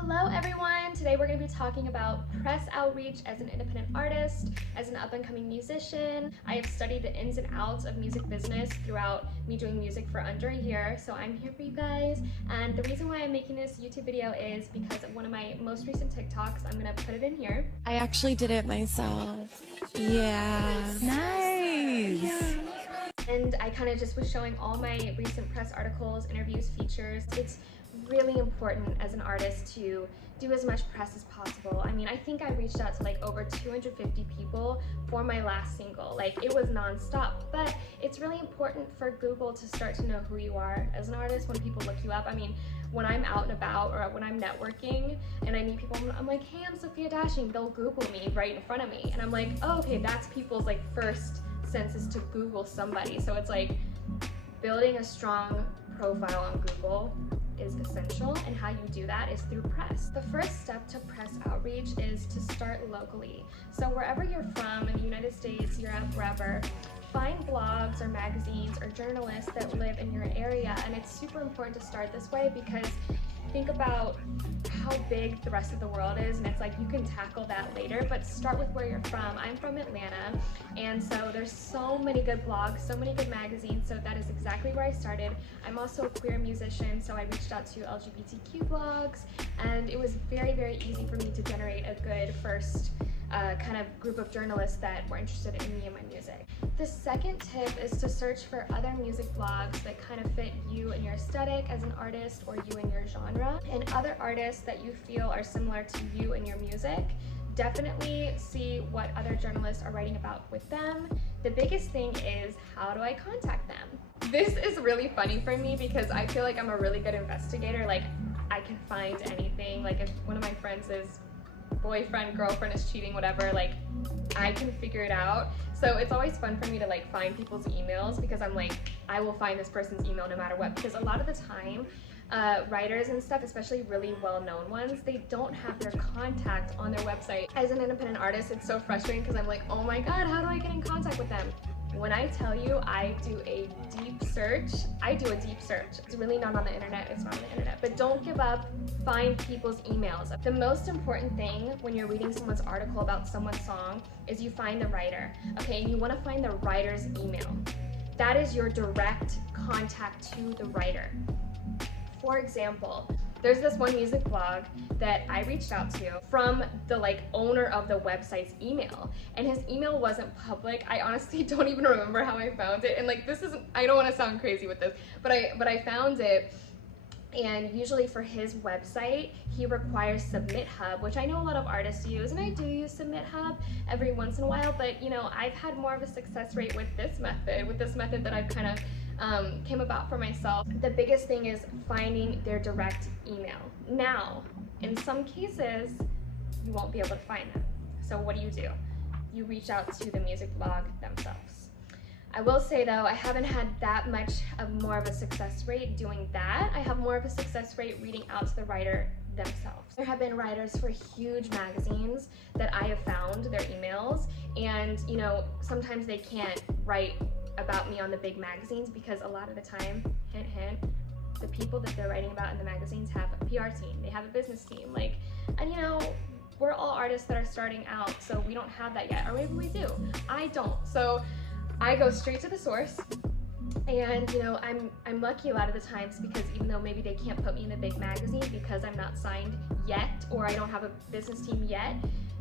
Hello everyone! Today we're going to be talking about press outreach as an independent artist, as an up-and-coming musician. I have studied the ins and outs of music business throughout me doing music for under a year, so I'm here for you guys. And the reason why I'm making this YouTube video is because of one of my most recent TikToks. I'm going to put it in here. I actually did it myself. Yeah. Nice! And I kind of just was showing all my recent press articles, interviews, features. It's really important as an artist to do as much press as possible. I mean, I think I reached out to like over 250 people for my last single. Like, it was non-stop, but it's really important for Google to start to know who you are as an artist when people look you up. I mean, when I'm out and about or when I'm networking and I meet people, I'm like, hey, I'm Sophia Dashing. They'll Google me right in front of me. And I'm like, oh, okay, that's people's like first sense is to Google somebody. So it's like building a strong profile on Google is essential, and how you do that is through press. The first step to press outreach is to start locally. So wherever you're from, in the United States, Europe, wherever, find blogs or magazines or journalists that live in your area. And it's super important to start this way because think about how big the rest of the world is, and it's like you can tackle that later, but start with where you're from. I'm from Atlanta, and so there's so many good blogs, so many good magazines, so that is exactly where I started. I'm also a queer musician, so I reached out to LGBTQ blogs, and it was very, very easy for me to generate a good first kind of group of journalists that were interested in me and my music. The second tip is to search for other music blogs that kind of fit you and your aesthetic as an artist or you and your genre, and other artists that you feel are similar to you and your music. Definitely see what other journalists are writing about with them. The biggest thing is, how do I contact them? This is really funny for me because I feel like I'm a really good investigator. Like, I can find anything. Like, if one of my friends is boyfriend, girlfriend is cheating, whatever, like, I can figure it out. So it's always fun for me to like find people's emails because I'm like, I will find this person's email no matter what, because a lot of the time writers and stuff, especially really well-known ones, they don't have their contact on their website. As an independent artist, it's so frustrating because I'm like, oh my god, how do I get in contact with them? When I tell you I do a deep search, It's really not on the internet, it's not on the internet. But don't give up, find people's emails. The most important thing when you're reading someone's article about someone's song is you find the writer, okay? And you wanna find the writer's email. That is your direct contact to the writer. For example, there's this one music blog that I reached out to from the like owner of the website's email, and his email wasn't public. I honestly don't even remember how I found it, and like this isn't, I don't want to sound crazy with this, but I found it. And usually for his website, he requires Submit Hub, which I know a lot of artists use, and I do use Submit Hub every once in a while, but you know, I've had more of a success rate with this method that I've kind of came about for myself. The biggest thing is finding their direct email. Now, in some cases, you won't be able to find them. So what do? You reach out to the music blog themselves. I will say though, I haven't had that much of more of a success rate doing that. I have more of a success rate reading out to the writer themselves. There have been writers for huge magazines that I have found their emails, and you know, sometimes they can't write about me on the big magazines because a lot of the time, hint hint, the people that they're writing about in the magazines have a PR team, they have a business team, like, and you know, we're all artists that are starting out, so we don't have that yet, or maybe we do. I don't. So I go straight to the source, and you know, I'm lucky a lot of the times because even though maybe they can't put me in the big magazine because I'm not signed yet or I don't have a business team yet,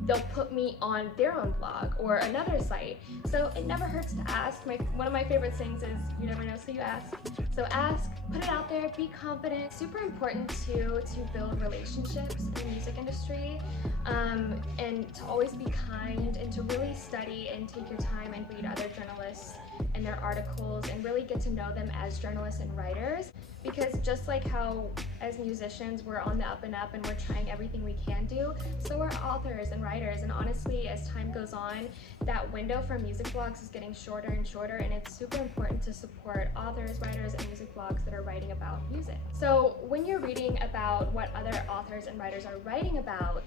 they'll put me on their own blog or another site. So it never hurts to ask. One of my favorite things is you never know, so you ask. So ask, put it out there, be confident. Super important too to build relationships in the music industry, and to always be kind and to really study and take your time and read other journalists and their articles and really get to know them as journalists and writers, because just like how as musicians we're on the up and up and we're trying everything we can do, so are authors and writers. And honestly, as time goes on, that window for music blogs is getting shorter and shorter, and it's super important to support authors, writers, and music blogs that are writing about music. So when you're reading about what other authors and writers are writing about,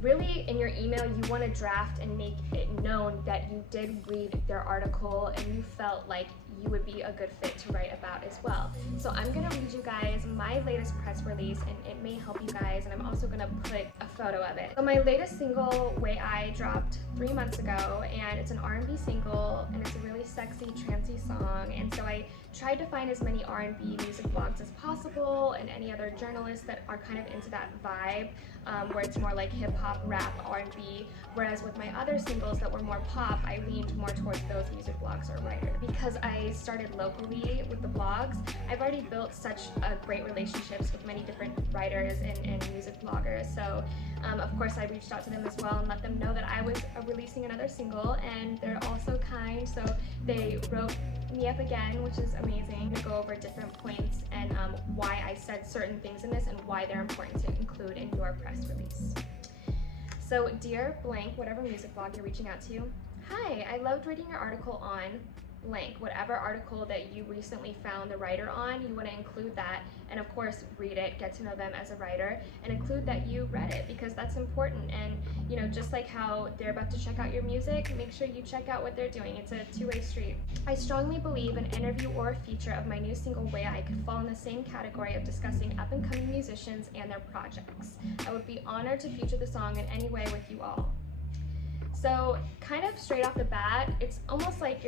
really in your email you want to draft and make it known that you did read their article and you felt like you would be a good fit to write about as well. So I'm gonna read you guys my latest press release, and it may help you guys, and I'm also gonna put a photo of it. So my latest single, Way I, dropped 3 months ago, and it's an R&B single, and it's a really sexy, trancey song, and so I tried to find as many R&B music blogs as possible and any other journalists that are kind of into that vibe, where it's more like hip-hop, rap, R&B, whereas with my other singles that were more pop, I leaned more towards those music blogs or writers. Because I started locally with the blogs, I've already built such great relationships with many different writers and music bloggers, so of course I reached out to them as well and let them know that I was releasing another single, and they're also kind, so they wrote me up again, which is amazing, to go over different points and why I said certain things in this and why they're important to include in your press release. So, dear blank, whatever music blog you're reaching out to, hi, I loved reading your article on blank. Whatever article that you recently found the writer on, you want to include that, and of course read it, get to know them as a writer, and include that you read it, because that's important. And you know, just like how they're about to check out your music, make sure you check out what they're doing. It's a two-way street. I strongly believe an interview or a feature of my new single Way I could fall in the same category of discussing up-and-coming musicians and their projects. I would be honored to feature the song in any way with you all. So kind of straight off the bat, it's almost like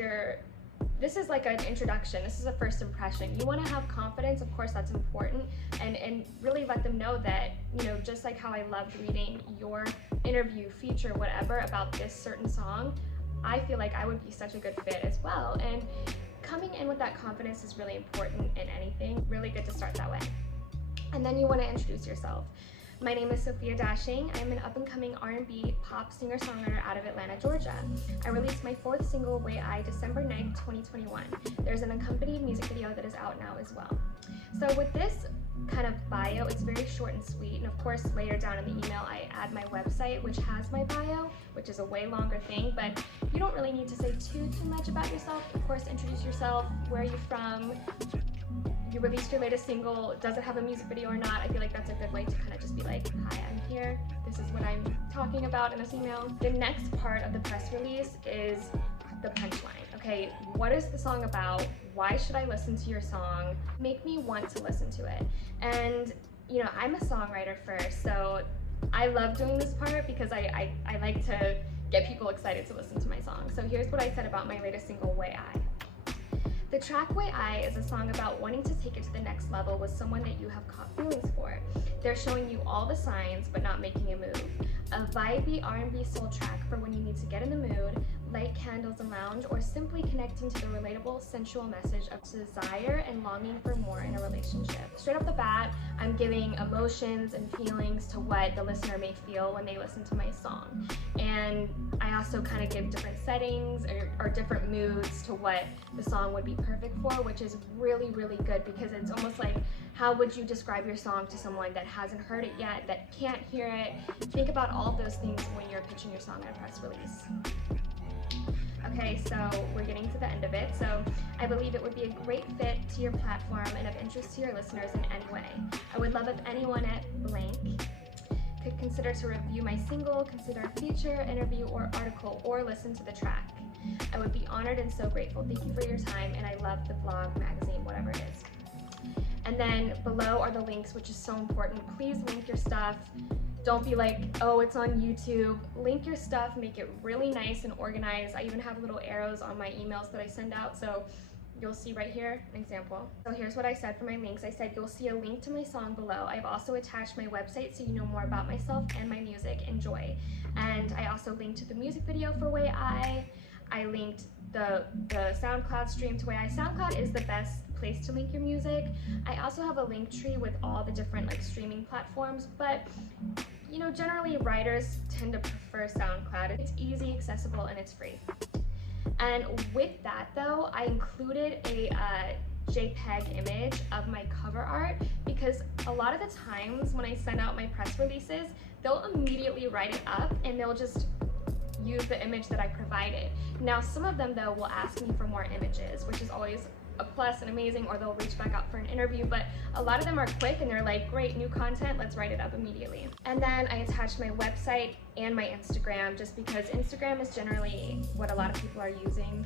this is like an introduction. This is a first impression. You want to have confidence, of course that's important, and really let them know that, you know, just like how I loved reading your interview, feature, whatever about this certain song, I feel like I would be such a good fit as well. And coming in with that confidence is really important in anything. Really good to start that way. And then you want to introduce yourself. My name is Sophia Dashing. I'm an up-and-coming R&B pop singer-songwriter out of Atlanta, Georgia. I released my 4th single, Way I, December 9th, 2021. There's an accompanied music video that is out now as well. So with this kind of bio, it's very short and sweet, and of course later down in the email I add my website, which has my bio, which is a way longer thing, but you don't really need to say too much about yourself. Of course, introduce yourself, where are you from, you released your latest single, does it have a music video or not? I feel like that's a good way to kind of just be like, hi, I'm here, this is what I'm talking about in this email. The next part of the press release is the punchline. Okay, what is the song about? Why should I listen to your song? Make me want to listen to it. And you know, I'm a songwriter first, so I love doing this part because I like to get people excited to listen to my song. So here's what I said about my latest single, Way I. The track Way I is a song about wanting to take it to the next level with someone that you have caught feelings for. They're showing you all the signs but not making a move. A vibey R&B soul track for when you need to get in the mood, light candles and lounge, or simply connecting to the relatable, sensual message of desire and longing for more in a relationship. Straight off the bat, I'm giving emotions and feelings to what the listener may feel when they listen to my song. And I also kind of give different settings or different moods to what the song would be perfect for, which is really, really good because it's almost like, how would you describe your song to someone that hasn't heard it yet, that can't hear it? Think about all of those things when you're pitching your song in a press release. Okay, so we're getting to the end of it. So I believe it would be a great fit to your platform and of interest to your listeners in any way. I would love if anyone at blank could consider to review my single, consider a feature, interview, or article, or listen to the track. I would be honored and so grateful. Thank you for your time, and I love the blog, magazine, whatever it is. And then below are the links, which is so important. Please link your stuff. Don't be like, oh, it's on YouTube. Link your stuff, make it really nice and organized. I even have little arrows on my emails that I send out, so you'll see right here an example. So here's what I said for my links. I said you'll see a link to my song below. I've also attached my website so you know more about myself and my music. Enjoy. And I also linked to the music video for Way I linked the SoundCloud stream to Way I. SoundCloud is the best place to link your music. I also have a link tree with all the different like streaming platforms, but you know, generally writers tend to prefer SoundCloud. It's easy, accessible, and it's free. And with that though, I included a JPEG image of my cover art because a lot of the times when I send out my press releases, they'll immediately write it up and they'll just use the image that I provided. Now, some of them though will ask me for more images, which is always a plus and amazing, or they'll reach back out for an interview, but a lot of them are quick and they're like, great, new content, let's write it up immediately. And then I attached my website and my Instagram just because Instagram is generally what a lot of people are using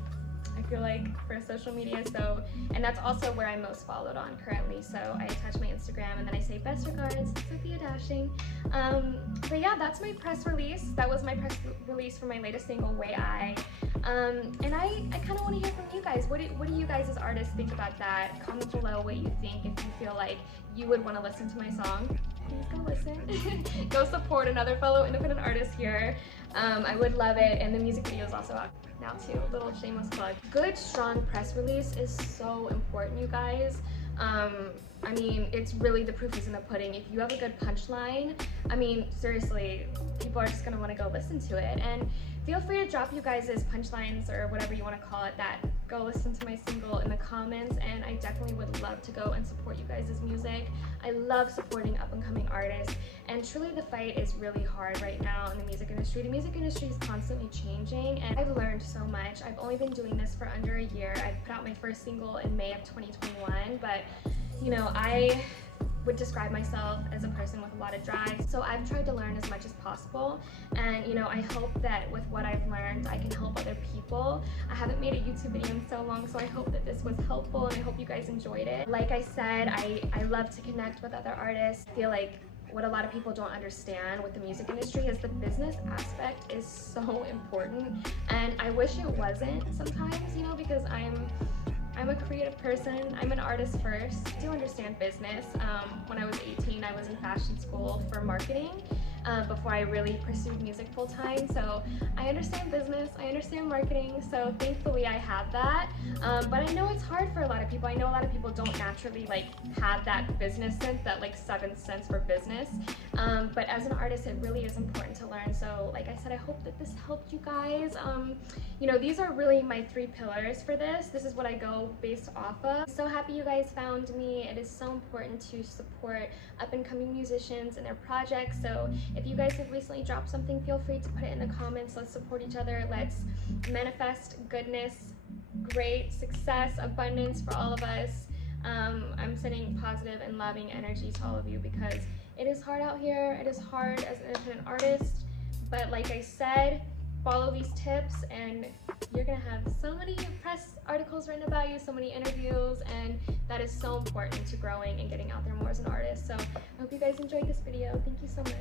I feel like, for social media. So, and that's also where I'm most followed on currently. So I attach my Instagram and then I say best regards, Sophia Dashing. But yeah, that's my press release. That was my press release for my latest single, Way I. And I kind of want to hear from you guys. What do you guys as artists think about that? Comment below what you think. If you feel like you would want to listen to my song, please go listen. Go support another fellow independent artist here. I would love it. And the music video is also out now too. Little shameless plug. Good, strong press release is so important, you guys. I mean, it's really, the proof is in the pudding. If you have a good punchline, I mean, seriously, people are just gonna wanna go listen to it. And feel free to drop you guys' punchlines or whatever you wanna call it, that go listen to my single in the comments, and I definitely would love to go and support you guys' music. I love supporting up and coming artists, and truly the fight is really hard right now in the music industry. The music industry is constantly changing, and I've learned so much. I've only been doing this for under a year. I put out my first single in May of 2021, but you know, I would describe myself as a person with a lot of drive. So I've tried to learn as much as possible, and you know, I hope that with what I've learned, I can help other people. I haven't made a YouTube video in so long, so I hope that this was helpful, and I hope you guys enjoyed it. Like I said, I love to connect with other artists. I feel like what a lot of people don't understand with the music industry is the business aspect is so important, and I wish it wasn't sometimes, you know, because I'm a creative person. I'm an artist first. I do understand business. When I was 18, I was in fashion school for marketing before I really pursued music full time. So I understand business, I understand marketing, so thankfully I have that. But I know it's hard for a lot of people. I know a lot of people don't naturally like have that business sense, that like seventh sense for business. But as an artist, it really is important to learn. So like I said, I hope that this helped you guys. You know, these are really my 3 pillars for this. This is what I go based off of. So happy you guys found me. It is so important to support up and coming musicians and their projects. So if you guys have recently dropped something, feel free to put it in the comments. Let's support each other. Let's manifest goodness, great success, abundance for all of us. I'm sending positive and loving energy to all of you because it is hard out here. It is hard as an independent artist, but like I said, follow these tips and you're gonna have so many press articles written about you, so many interviews, and that is so important to growing and getting out there more as an artist. So I hope you guys enjoyed this video. Thank you so much.